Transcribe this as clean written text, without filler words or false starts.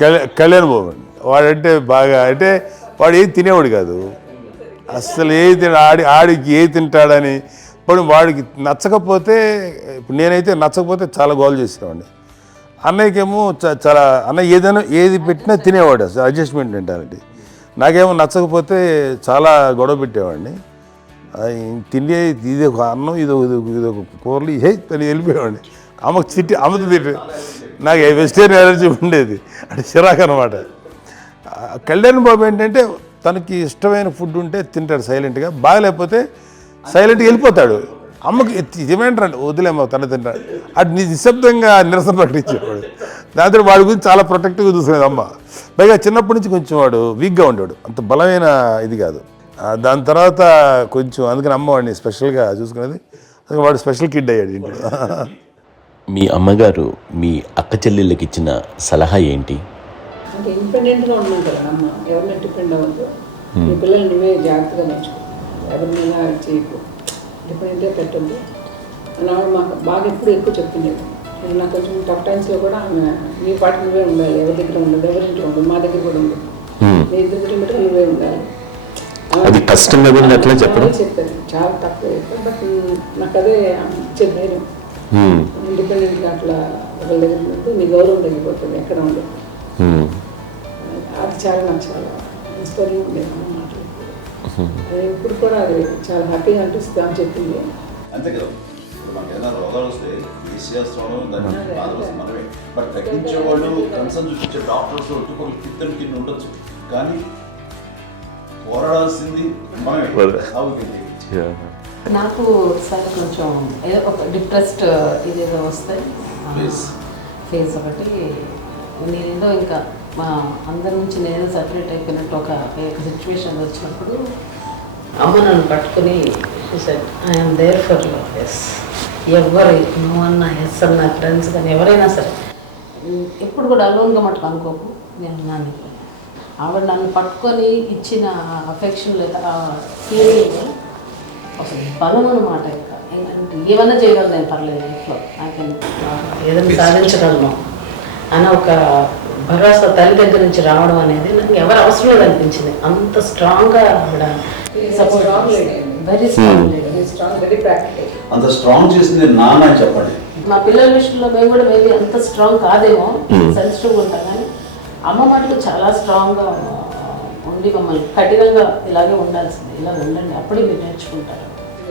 కళ్యాణ్ బాబు అండి. వాడంటే బాగా అంటే వాడు ఏది తినేవాడు కాదు అసలు. ఆడికి ఏది తింటాడని ఇప్పుడు వాడికి నచ్చకపోతే, ఇప్పుడు నేనైతే నచ్చకపోతే చాలా గోల్ చేసేవాడిని. అన్నయ్యకేమో చాలా అన్నయ్య ఏదైనా ఏది పెట్టినా తినేవాడు, అసలు అడ్జస్ట్మెంట్ మెంటాలిటీ. నాకేమో నచ్చకపోతే చాలా గొడవ పెట్టేవాడిని. తిండి ఇది ఒక అన్నం ఇదొక కూరలు అని వెళ్ళిపోయేవాడిని. అమ్మకు అమ్మతో తిట్టి నాకు వెజిటేరియన్ ఎలర్జీ ఉండేది, అంటే చిరాకు అనమాట. కళ్యాణ్ బాబు ఏంటంటే తనకి ఇష్టమైన ఫుడ్ ఉంటే తింటాడు సైలెంట్గా, బాగలేకపోతే సైలెంట్గా వెళ్ళిపోతాడు. అమ్మకి ఏమంటారంటే వదిలేమో తన తింటాడు, అటు నిశ్శబ్దంగా నిరసన ప్రకటించేవాడు. దాంతో వాడి గురించి చాలా ప్రొటెక్టివ్గా చూసుకునేది అమ్మ. పైగా చిన్నప్పటి నుంచి కొంచెం వాడు వీక్గా ఉండేవాడు, అంత బలమైన ఇది కాదు. దాని తర్వాత కొంచెం అందుకని అమ్మ వాడిని స్పెషల్గా చూసుకునేది. వాడు స్పెషల్ కిడ్ అయ్యాడు ఇంట్లో. మీ అమ్మగారు మీ అక్క చెల్లెళ్ళకి ఇచ్చిన సలహా ఏంటి? అంటే ఇండిపెండెంట్గా ఉన్నాం కదా అమ్మ, ఎవరిని డిపెండ్ అవ్వద్దు, మీ పిల్లలు నువ్వే జాగ్రత్తగా నేర్చుకో, ఎవరినైనా చేయకు, డిపెండెంట్గా పెట్టద్దు అని ఆవిడ మాకు బాగా ఎప్పుడు ఎక్కువ చెప్తుండేది. నాకు కొంచెం టఫ్ టైమ్స్లో కూడా ఆమె నీ పాటి నువ్వే ఉండాలి, ఎవరి దగ్గర ఉండదు, ఎవరింట్లో ఉండదు, మా దగ్గర కూడా ఉండదు, నీ ఇద్దరు దగ్గర నువ్వే ఉండాలి. అది కష్టంగా ఎట్లా చెప్పడం చెప్పారు, చాలా తక్కువ చెప్పారు. బట్ నాకు అదే ఇచ్చే ధైర్యం. ఇండిపెండెంట్గా అట్లా ఒకరి దగ్గర ఉంటే నీ గౌరవం తగ్గిపోతుంది, ఎక్కడ ఉండదు. అది చాలా నాకు చాలా ఇన్స్పైరింగ్ ఉండేది అమ్మ మాటలు. అది ఇప్పుడు కూడా అది చాలా హ్యాపీగా అనిపిస్తుంది అని చెప్పింది. అంతే కదా, ఇప్పుడు మనకి ఏదైనా రోగాలు వస్తే చేసేస్తాము, దాన్ని బాధలు మనమే. బట్ తగ్గించేవాళ్ళు కన్సర్న్ చూపించే డాక్టర్స్ ఒక్కొక్క కిత్తలు కింద ఉండొచ్చు, కానీ పోరాడాల్సింది మనమే. నాకు సరే కొంచెం ఏదో ఒక డిప్రెస్డ్ ఇదేదో వస్తాయి ఫేస్ ఒకటి, నేనేదో ఇంకా మా అందరి నుంచి నేను సపరేట్ అయిపోయినట్టు ఒక సిచ్యువేషన్ వచ్చినప్పుడు అమ్మ నన్ను పట్టుకుని I'm there for your yes, ఎవరు నువ్వు అన్నా ఎస్ అన్న ఫ్రెండ్స్ కానీ ఎవరైనా సరే ఎప్పుడు కూడా అలోన్గా మటుకు అనుకోకు, నేను నాన్న. ఆవిడ నన్ను పట్టుకొని ఇచ్చిన అఫెక్షన్ లేదా ఫీలింగ్ అసలు బలం అన్నమాట. ఇంకా ఏమన్నా చేయగలను నేను, పర్లేదు లైఫ్లో నాకు ఏదైనా సాధించగలను అన్న ఒక భరోసా తల్లి దగ్గర నుంచి రావడం అనేది నాకు ఎవరు అవసరం లేదు అనిపించింది. అంత స్ట్రాంగ్గా ఆవిడ వెరీ స్ట్రాంగ్, వెరీ ప్రాక్టికల్. అంత స్ట్రాంగ్ చేసింది నాన్న చెప్పండి. మా పిల్లల విషయంలో మేము కూడా మేబీ అంత స్ట్రాంగ్ కాదేమో, సెన్సిటివ్గా ఉంటాం, కానీ అమ్మ మాటలు చాలా స్ట్రాంగ్గా ఉండి మమ్మల్ని కఠినంగా ఇలాగే ఉండాల్సింది, ఇలా ఉండండి అప్పుడే మీరు నేర్చుకుంటారు.